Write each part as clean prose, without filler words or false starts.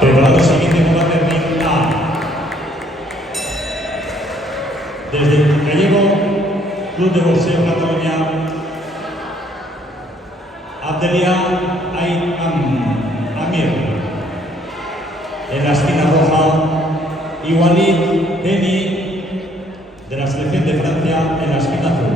Preparado el siguiente combate ring A. Desde el Gallego Club de Boxeo Cataluña, Abdelia Amir. En la esquina roja, Walid Beni de la selección de Francia en la esquina azul.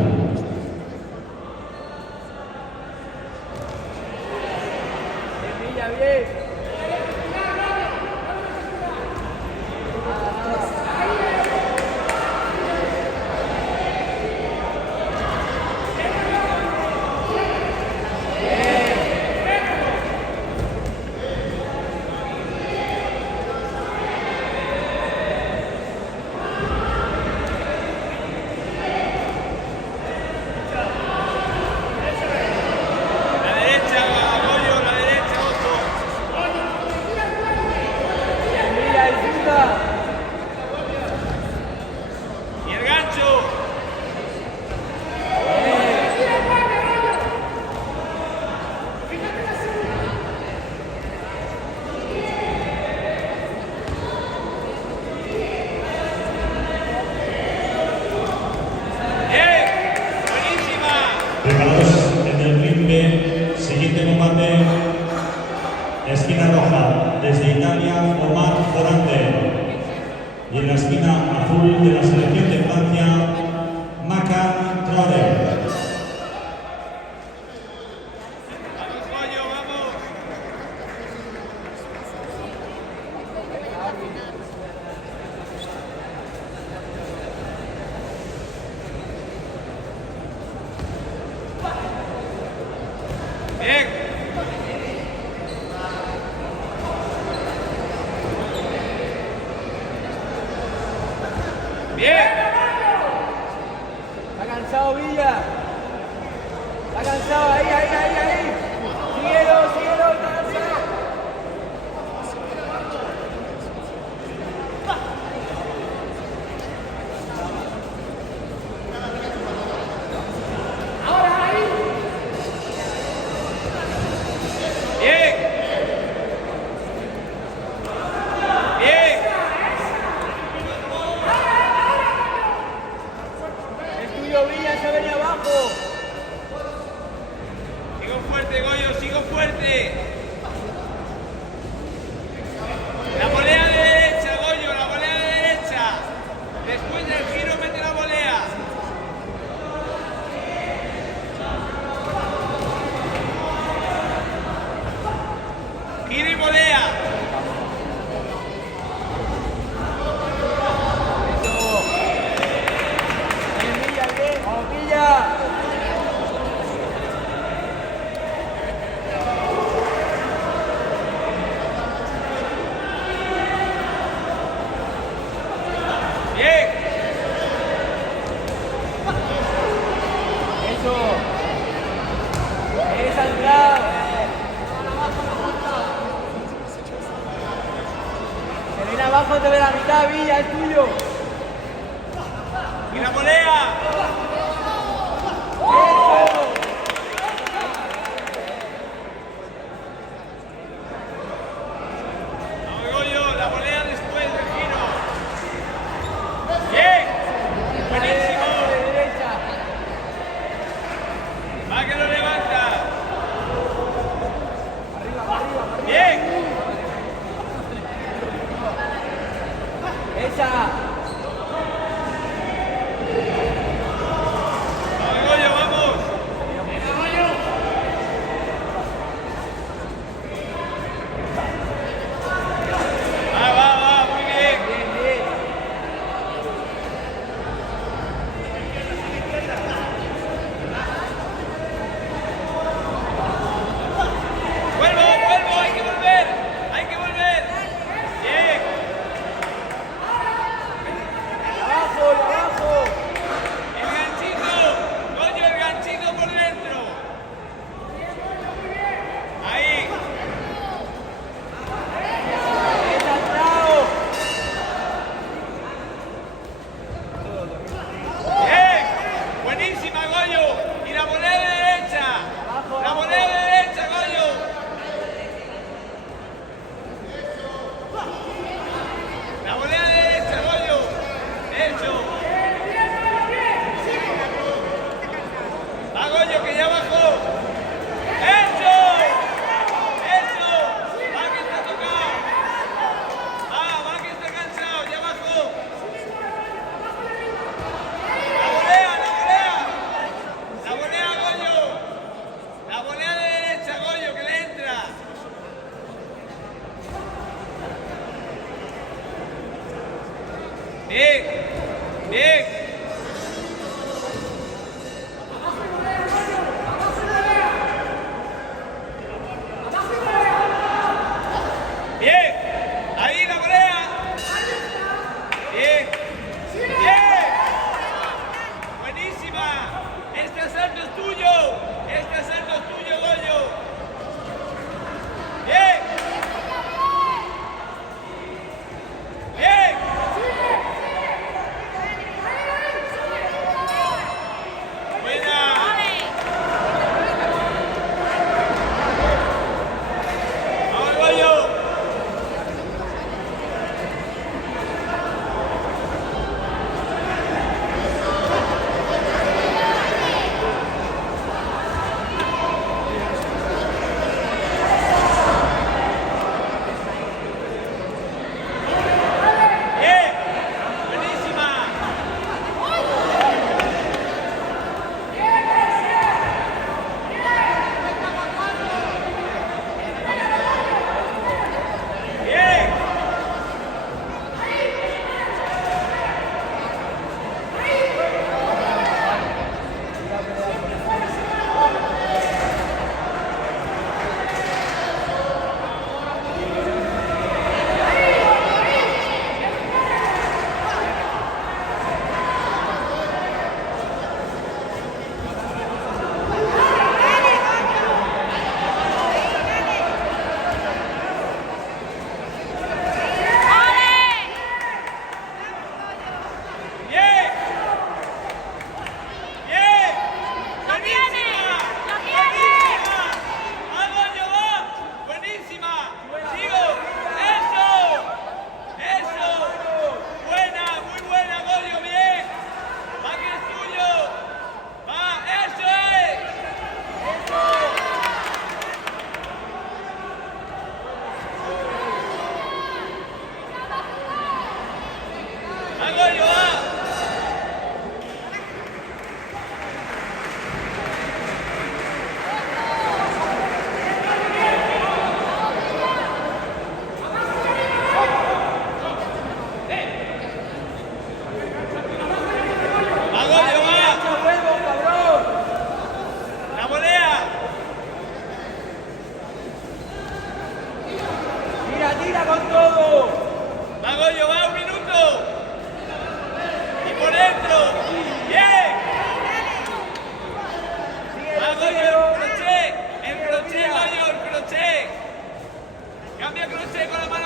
Preparados en el ring B, siguiente combate, esquina roja, desde Italia, Omar Forante. Y en la esquina azul de la selección de Francia, Maca Traoré. Bien. Bien. Está cansado Villa. Está cansado, ahí. Síguelo, está cansado. Bien. Bien. Es tuyo Villa, se venía abajo. Sigo fuerte, Goyo, sigo fuerte. La volea de derecha, Goyo, la volea de derecha. Después del giro mete la volea. Gira y volea. Bien Villa, bien. Vamos Villa. Bien. Eso. Eres anclado. Se viene abajo de la mitad, Villa, es tuyo. Y la volea. Eso. Vamos, Goyo, la volea después del giro. Bien. Buenísimo. De derecha. Va que lo levanta. Arriba. Bien. Esa. Vamos, Goyo, vamos. Va, muy bien. Bien. Vuelvo, hay que volver. Bien. Bien. Bien. Bien. Ahí la volea. Bien. Bien. Buenísima. Este asalto es tuyo. Este asalto es tuyo, Goyo. Bien. Bien. Buena. Vamos, Goyo. Bien. Buenísima. Bien. Bien. Bien. Buenísima. Buenísima. ¡Va, Goyo, va! Buenísima. Sigo. Eso. Eso. Buena, muy buena, Goyo, bien. Va que es tuyo. Va, eso es. Va, Goyo, va. Va, Goyo, va. ¡Echa huevo, cabrón! La volea. ¡Tira, tira con todo! Va, Goyo, va, 1 minuto. Y por dentro. Bien. Va, Goyo, el crochet, Goyo, el crochet. Cambia crochet con la mano